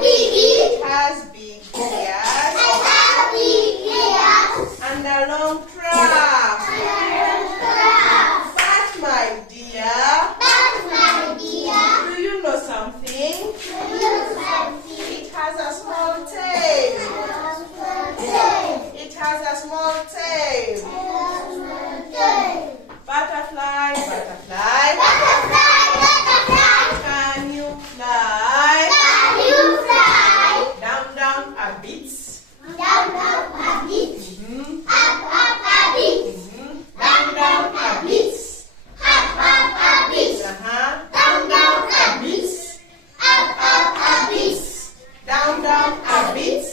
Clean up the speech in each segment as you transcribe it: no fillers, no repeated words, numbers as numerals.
It has big ears and a long trunk. But my dear, do you know something? It has a small tail. It has a small tail. Butterfly, butterfly. Can you fly? Down, down a bit. Down, down a bit. Down, down a bit. Down, down a bit. Down, down a bit.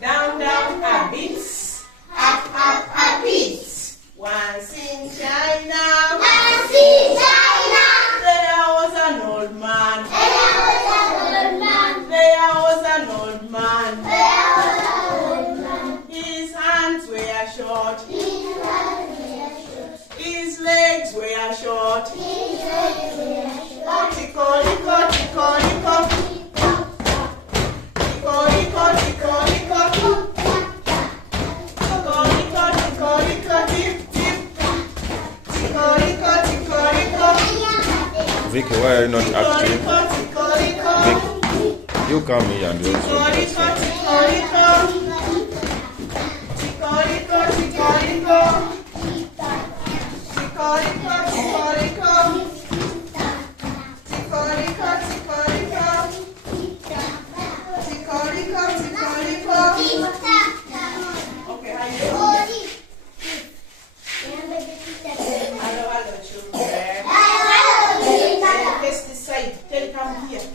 Down, down a bit. Once in China, there was an old man. There was an old man. His hands were short. His legs were short. Tico, tico, tico, tico. Tico, tico, tico, tico. Tico, tico, tico, tico, tip, tip. Tico, tico, tico, tico. Vicky, why are you not active? Vicky, you come here and do it. Okay, how you doing? Hello, children. Face this side. Come here.